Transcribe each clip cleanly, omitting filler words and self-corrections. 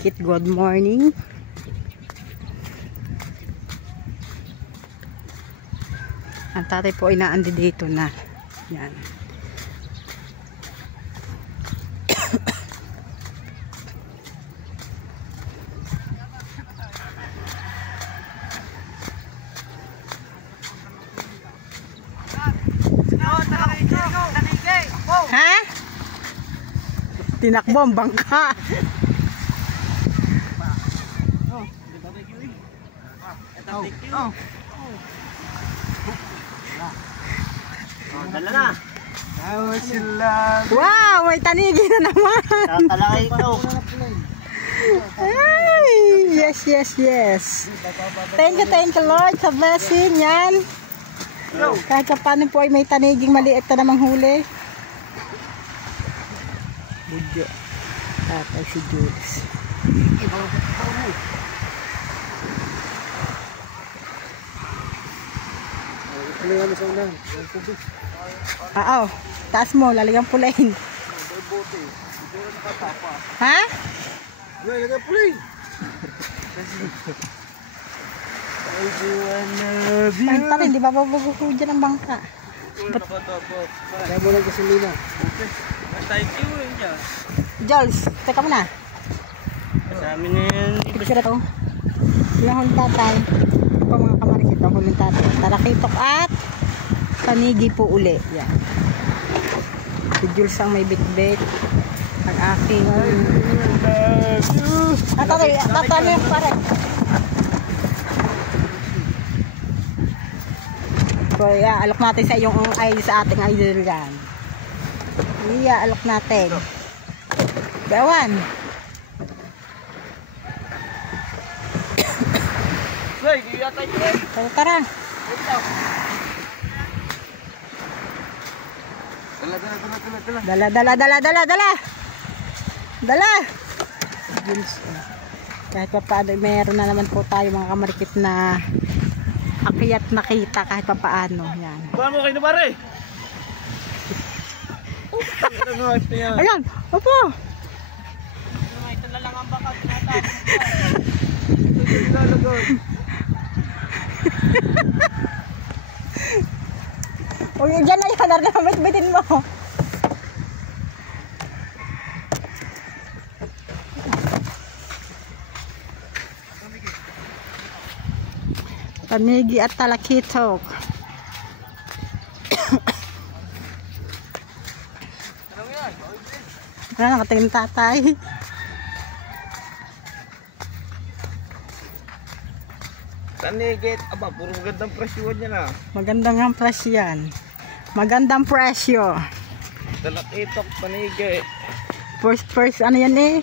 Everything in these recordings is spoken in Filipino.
Marikit, good morning. Ang tatay po ay naandi dito na. Yan. Ha? Tinakbo ang bangka. Dala na. Wow, may tanigi na naman. Tatalakay ko. Ay, yes. Thank you Lord sa blessing. Yan. Kahit paano po ay may taniging maliit na namang huli. Budyo. Tatay si Jules. Oo, taas mo, lalagyan pulain. Ha? Lalagyan pulain. Ang pa rin, di ba babago dyan ang bangka? Kaya mo lang gasolina. Thank you. Jules, teka muna. Sa amin na yan. Picture ito. Yung huling tatay. Ito po mga kamarikit, ang huling tatay. Talakitok at tanigi po uli. Yan. Si Jules ang may bit-bit. Ang aking... Tatay yung pare. So, alok natin sa iyong sa ating idol yan. Alok natin. Bawan. Tara. Dala. Kahit pa paano, meron na naman po tayo mga kamarikit na akyat nakita kahit pa paano. Yan. Buwan mo kayo na pare. Ayan. Opo. Ito na lang ang baka. O yun dyan na yan. Narabit-bitin mo. Tanigi at talakitok. Nakatingin tatay. Tanigit. Aba, puro magandang presyo niya na. Magandang presyo yan. Magandang presyo. Talakitok, panigit. First ano yan eh.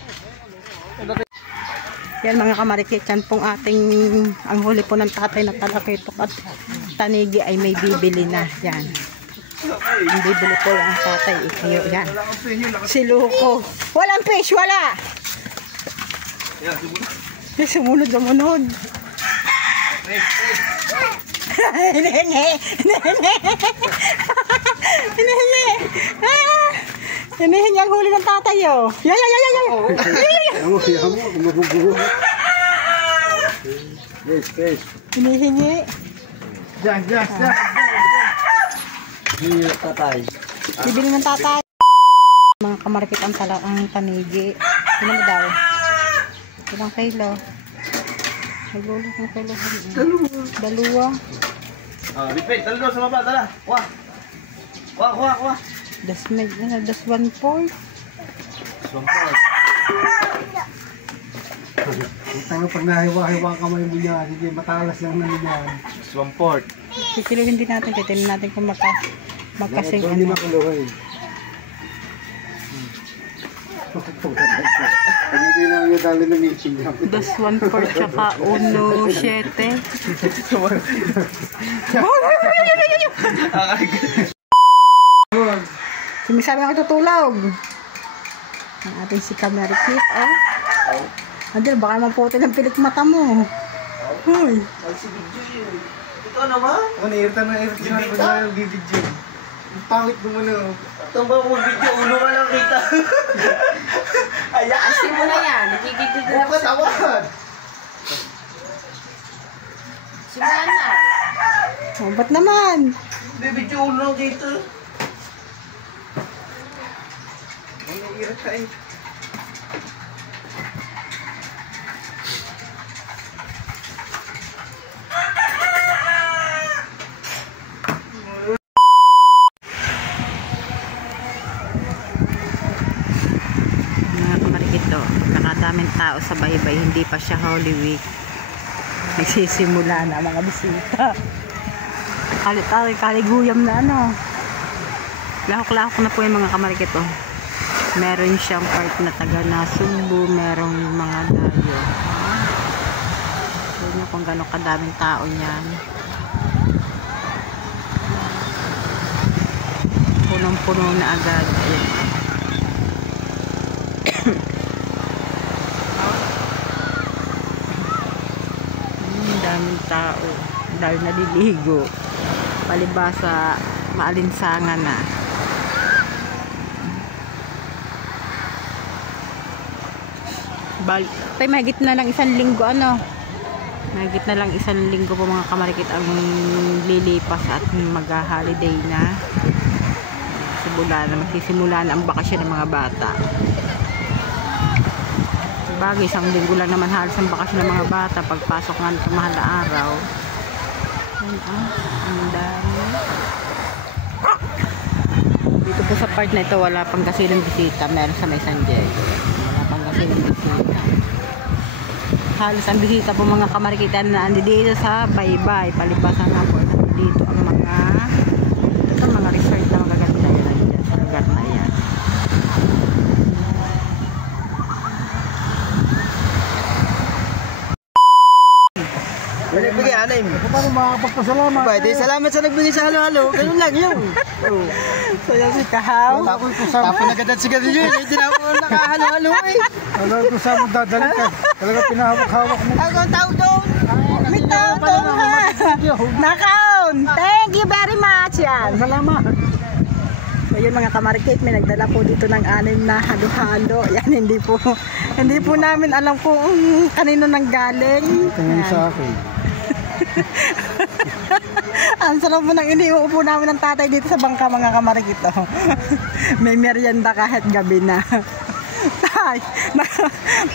Yan mga kamarikit, yan pong ating ang huli po ng tatay na talakitok at tanigi ay may bibili na. Yan. Ang bibili po ang tatay. Ikayo yan. Si Luko. Walang fish, wala. Sumunod. Hinihingi. Hinihingi ang huli ng tatay oh. Yay. Hinihingi. Diyan. Hindi tatay. Bibili ng tatay. Mga kamarikit ang tanigi. Ano mo daw? Ilang kilo? Naglulot ng kilo. Dalawa. Bipit, dalawa sa baba, dala. Kuha. Das 1/4. Tayo pag nahiwa-hiwa ang kamay mo niya, sige matalas lang naman yan. 1/4. Kikiluhin din natin, titignan natin kung magkasing Hindi ano. makuluhin. Hindi na yung dali ng meeting niya. Das 1/4 tsaka 1/7. Sumisabi ako tutulog. Ang ating si Kamarikit, oh. Andil, baka maputi ng pilik mata mo. Hoy. Ito naman. Ano, irita na yung bibidyo. Pangit mo na. Itong ba kung video, ulo ka lang kita. Ayan. Asin mo na yan. Nakikigil na Huwag ka tawad. Simulan na. Oh, ba't naman? Bibidyo ulo lang dito. Naiirat ka eh. Mga kamarikito, nakadaming tao sa baybay, hindi pa siya Holy Week. Nagsisimula na mga bisita. Kaliguyam na ano. Lahok-lahok na po yung mga kamarikito. Meron siyang part na taga Nasugbu, merong mga dayo. Tignan nyo kung gano'ng kadaming tao niyan. Punong-puno na agad. Ayan. Daming tao dahil naliligo, palibasa maalinsangan na. Tay, mahigit na lang isang linggo mahigit na lang isang linggo po mga kamarikit ang lilipas at mag-holiday na. Magsisimula na ang bakasyon ng mga bata. Bagay, isang linggo lang naman halos ang bakasyon ng mga bata pagpasok nga ng mahal na araw. Ang dami. Dito po sa part na ito wala pang kasi ng bisita, meron sa may San Diego. Wala pang kasi ng bisita. Halos ang bisita po mga kamarikitan na andi dito sa baybay, palipasan na po dito ang mga resort na magaganda yan dyan sa lugar na yan. Bigay anay mo. Paano makakapagpasalamat? Pwede, salamat sa nagbigay sa halo-halo. Ganun lang yun. So yan si Kahaw. Tapon agad at sigarilyo yun. Hindi na ako nakahalo-halo eh. Alam ko saan mo dadalik ka. Talaga pinahawak-hawak mo. Ako ang tao doon. May tao doon ha. Nakaon. Thank you very much yan. Salamat. So yun mga kamarikit, may nagdala po dito ng 6 na halo-halo. Yan, hindi po namin alam kung kanino nang galing. Tingin Yan. sa akin. Ang sarap mo nang iniuupo namin ng tatay dito sa bangka mga kamarikit. Oh. May merienda kahit gabi na. Tay,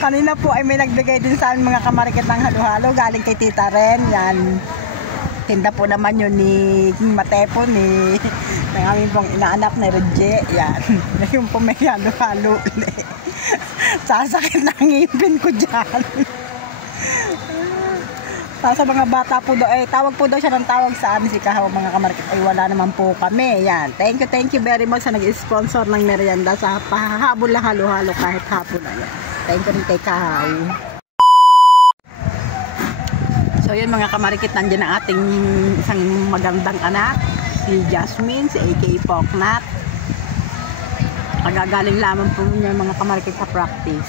kanina po ay may nagbigay din sa amin mga kamarikit ng halo-halo. Galing kay Tita Ren. Yan. Tinda po naman yun ni Matepo ni ng aming pong inaanak na Rodje. Yan. Yung po may halo-halo ulit. Sasakit na ang ngipin ko dyan. Sa mga bata po daw, tawag po daw siya ng tawag sa amin si Kahaw mga kamarikit. Ay wala naman po kami. Yan. Thank you very much sa nag-sponsor ng merienda sa pahabol na halo-halo kahit hapon na yan. Thank you rin kay Kahaw. So yun mga kamarikit, nandiyan ang ating isang magandang anak, si Jasmine, si A.K. Poknat. Magagaling lamang po niya mga kamarikit sa practice.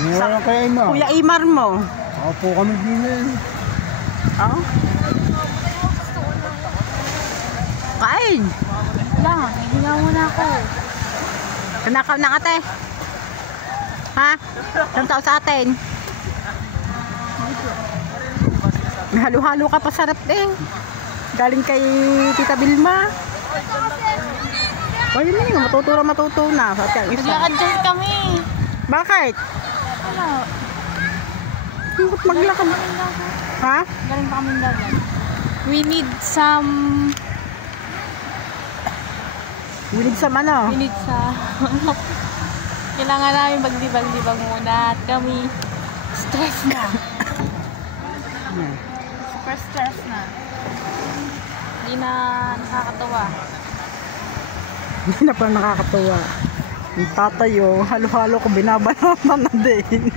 Ngayon kaya Ima. Kuya Imar mo. Opo kami din yan. Oh? Kain! Lang, hihinga muna ako. Kanakaw ng ate. Ha? Saan tao sa atin? May halo-halo ka pa, sarap din. Galing kay Tita Vilma. O yun nga, matuto na. Maglakad kasi kami. Bakit? Ano? Ba't maglakad? Ha? Galing pa kami dagat. We need some ano? Kailangan namin maglibang-libang muna at kami stress na. Super stress na. Hindi na nakakatawa. Hindi na pa nakakatuwa. Yung tatay, halo-halo ko, binabanaman na din.